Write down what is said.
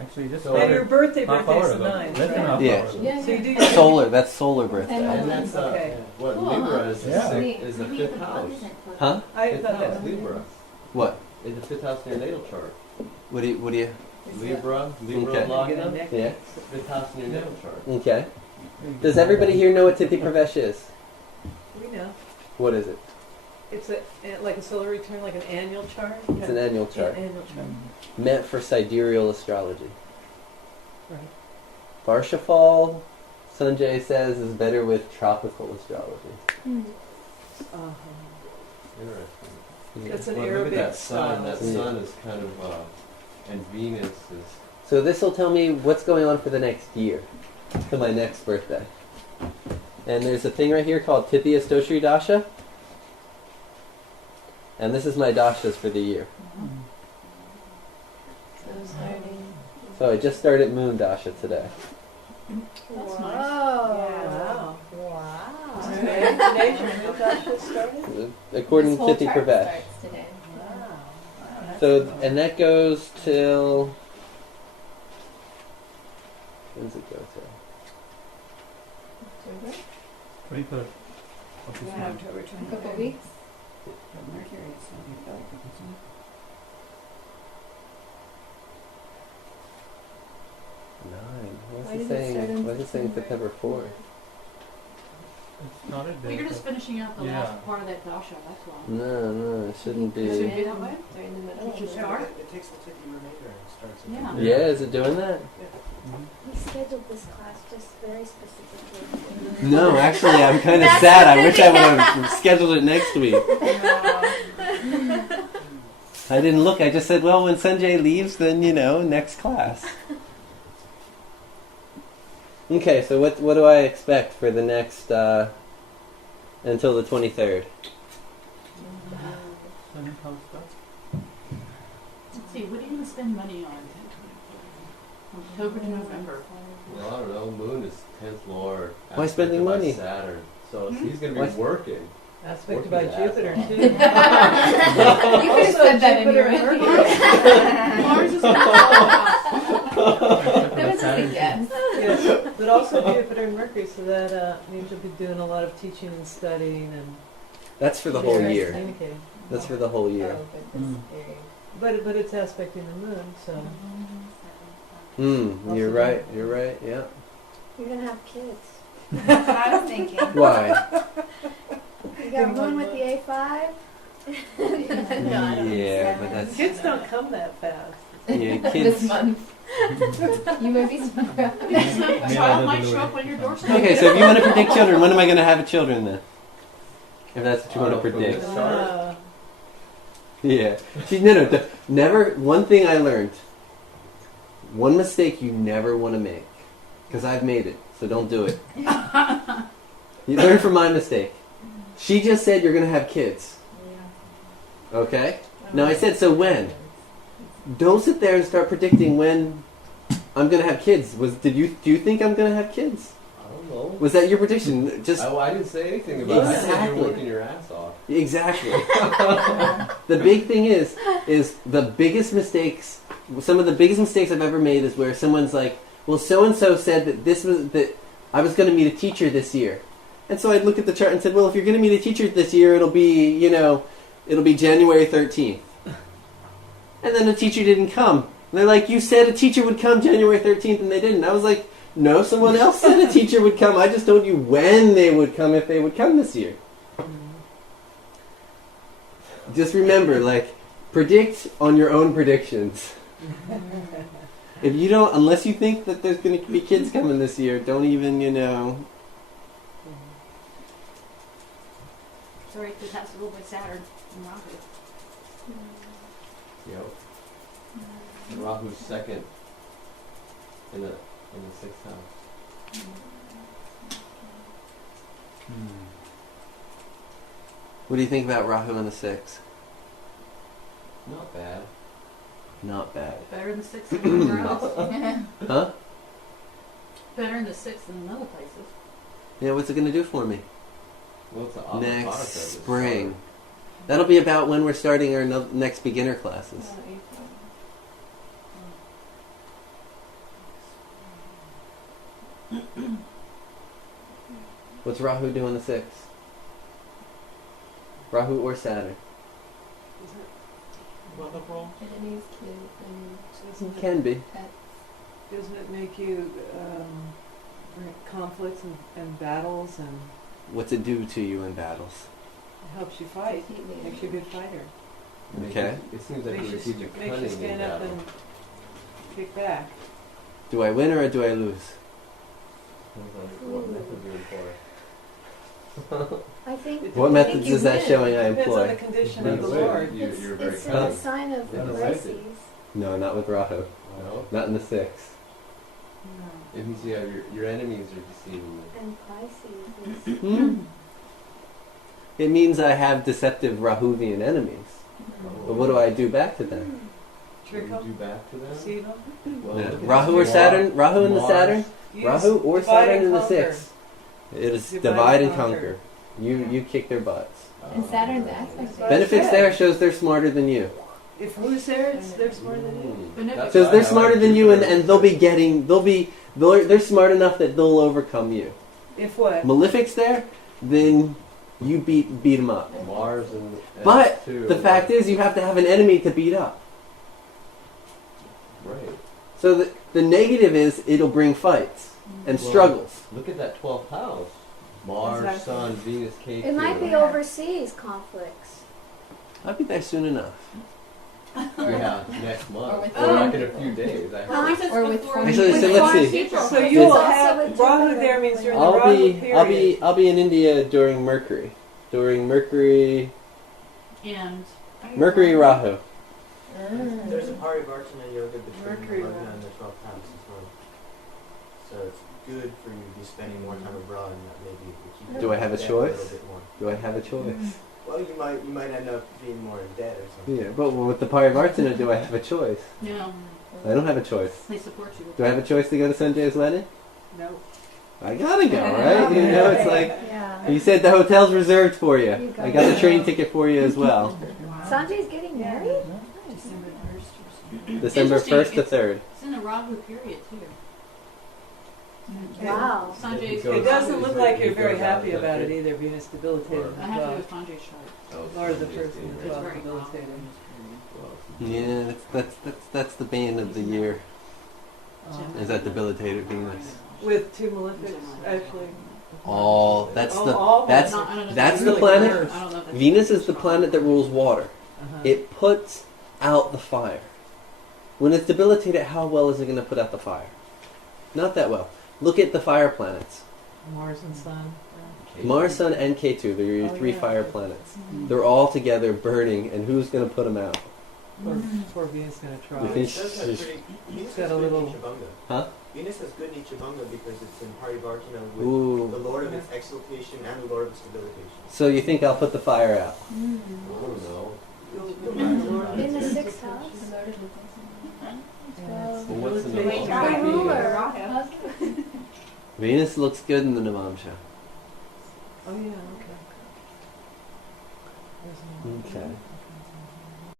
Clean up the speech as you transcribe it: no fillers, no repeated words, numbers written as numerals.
Actually, just And your birthday half is hour the ago. 9th. Less than half Yeah. hour ago. Yeah. So you do Solar, that's solar birthday. And that's Okay. what Cool, Libra huh? is the Yeah. is the fifth house. Huh? I Fifth thought house, that. Libra. What? Is the fifth house in your natal chart. What do you? Libra Okay. Lagna, Yeah. fifth house in your natal chart. Okay. Does everybody here know what Tithi Pravesh is? We know. What is it? It's like a solar return, like an annual chart. It's an annual chart. Annual chart. Meant for sidereal astrology. Right. Varshafal, Sanjay says, is better with tropical astrology. Uh-huh. Interesting. That's an Well, Arabic look at that sun. style. That Yeah. sun is kind of, and Venus is. So this will tell me what's going on for the next year, to my next birthday. And there's a thing right here called Tithi Astoshri Dasha. And this is my dashas for the year. So I just started Moon Dasha today. That's nice. Wow. Wow. Today's your new Dasha started? According This to whole Tithi chart Pravesh. starts today. Wow. So, and that goes till... When does it go till? October? 23rd. of this month. October A couple of weeks. Mercury is going to be built. Why Why is does it it start saying? in Why is it saying September 4th? It's not a Well, day. you're just finishing out the Yeah. last part of that dasha, that's why. No, it shouldn't It should be. be that way? They're in the middle. Did you of it. start? It takes the Tithi remainder and starts it. Yeah. Yeah, is it doing that? We scheduled this class just very specifically. No, actually, I'm kind of That's sad. I the wish thing. I would have scheduled it next week. I didn't look. I just said, well, when Sanjay leaves, then, next class. Okay, so what do I expect for the next, until the 23rd? Seventh house starts. Let's see, what are you going to spend money on? October to November. Well, I don't know. Moon is 10th lord. Why spending aspected by money? Saturn. So he's going to Why- be working. Aspected Working by his ass Jupiter, off. too. You could have said that Jupiter anyway. and Mercury. Mars is going to fall off. That was just a guess. Yes, but also Jupiter and Mercury, so that means you'll be doing a lot of teaching and studying and That's for the whole year. communicating. That's for the whole year. Oh, but this area. But it's aspecting the moon, so You're right. You're right. Yeah. You're gonna have kids. That's what I was thinking. Why? You got moon with the A5. Yeah, but that's kids don't come that fast. yeah, This kids. month. You may be surprised. A child might show up on your doorstep. Okay, so if you want to predict children, when am I going to have children then? If that's what you want to From predict. the start. Yeah. See, no, never. One thing I learned. One mistake you never want to make, because I've made it. So don't do it. You learn from my mistake. She just said you're going to have kids. Okay? Now I said, so when? Don't sit there and start predicting when I'm going to have kids. Do you think I'm going to have kids? I don't know. Was that your prediction? Just I didn't say anything about it. I said Exactly. you're working your ass off. exactly. The big thing is the biggest mistakes. Some of the biggest mistakes I've ever made is where someone's like, well, so and so said that I was going to meet a teacher this year, and so I'd look at the chart and said, well, if you're going to meet a teacher this year, it'll be January 13th, and then the teacher didn't come. And they're like, you said a teacher would come January 13th, and they didn't. I was like, no, someone else said a teacher would come. I just told you when they would come, if they would come this year. Just remember, predict on your own predictions. If you don't, unless you think that there's going to be kids coming this year, don't even, Sorry, because that's a little bit Saturn and Rahu. Yep. Rahu's second in the 6th house. What do you think about Rahu in the 6th? Not bad. Not bad. Better in the 6th than anywhere else. Huh? Better in the 6th than in other places. Yeah, what's it going to do for me? Well, it's a Next spring. That'll be about when we're starting our next beginner classes. What's Rahu doing the 6th? Rahu or Saturn? Enemies, kids, and Doesn't Can be. pets. Doesn't it make you conflicts and battles, and What's it do to you in battles? it helps you fight? Makes you a good fighter. Okay. It seems like Makes we're you, teaching makes you cunning in stand up battle. and kick back. Do I win or do I lose? Depends on what method you employ. I think What I methods think you is that win. showing I Depends on the employ? condition of the Depends. Lord. You're it's, very it's cunning. a sign of Yeah, Pisces. No, not with Rahu. No? Not in the 6th. It means you have your enemies are deceiving you. And Pisces is Hmm. It means I have deceptive Rahuvian enemies. But what do I do back to them? Trick What do you them, do back to them? deceive them. Well, Yeah. look at Rahu or Mars. Saturn? Rahu in the Mars. Saturn? Use Rahu or divide Saturn and in the conquer. 6th? It is Divide divide and and conquer. You kick their butts. And Saturn's aspect. That's what I Benefits said. there shows they're smarter than you. If who's there, they're smarter than you. Benefic- Says they're smarter than you, and they're smart enough that they'll overcome you. If what? Malefic's there, then you beat them up. Mars and But two. the fact is, you have to have an enemy to beat up. Right. So the negative is it'll bring fights and Well, struggles. Look at that 12th house. Mars, Exactly. Sun, Venus, K2. it might be overseas conflicts. I'll be there soon enough. Yeah, next month. Or with Or like in a few days. Actually. Or with foreign Actually, so people. let's see. So It's you will also have with Rahu Jupiter. there means you're in the Rahu period. I'll be in India during Mercury. During Mercury And Rahu. There's a Parivartana yoga between Mercury Lagna one. and the 12th house as well. So it's good for you to be spending more time abroad and that maybe it will keep Do I have a debt choice? little bit more. Do I have a choice? Well, you might end up being more in debt or something. Yeah, but with the Parivartana, do I have a choice? no, I don't have a choice. they support you. Do I have a choice to go to Sanjay's wedding? No. I gotta go, right? You know, it's like Yeah. you said the hotel's reserved for you. You I got got a it. train ticket for you as well. Sanjay's getting married? December 1st or something. December Interesting, 1st to it's- 3rd. It's in a Rahu period too. Wow. Sanjay So It doesn't look like you're very Goes out happy that about it day. either, being it's debilitated. I have to go with Sanjay's chart. Oh, Lord, the Sunday's first and dangerous. the 12th very debilitated. Well, Yeah, that's the bane of the year. Is that debilitated Venus? With two malefics, actually. All that's Oh, the all that's I don't know if that's really the planet. covers. I don't know if that's Venus is the strong. planet that rules water. Uh-huh. It puts out the fire. When it's debilitated, how well is it going to put out the fire? Not that well. Look at the fire planets. Mars and Sun. Mars, Sun, and Ketu. They're your Oh, three yeah. fire planets. They're all together burning, and who's going to put them out? Poor Venus gonna try. You Venus think does have she's- pretty. Venus got has a good little- Nichabanga. Huh? Venus has good Nichabanga because it's in Parivartana with Ooh. the Lord of its exaltation and the Lord of its debilitation. So you think I'll put the fire out? I don't know. In the 6th house? Well, what's the Debilitation. name? Our ruler. Venus looks good in the Navamsha. Oh, yeah, okay. Okay.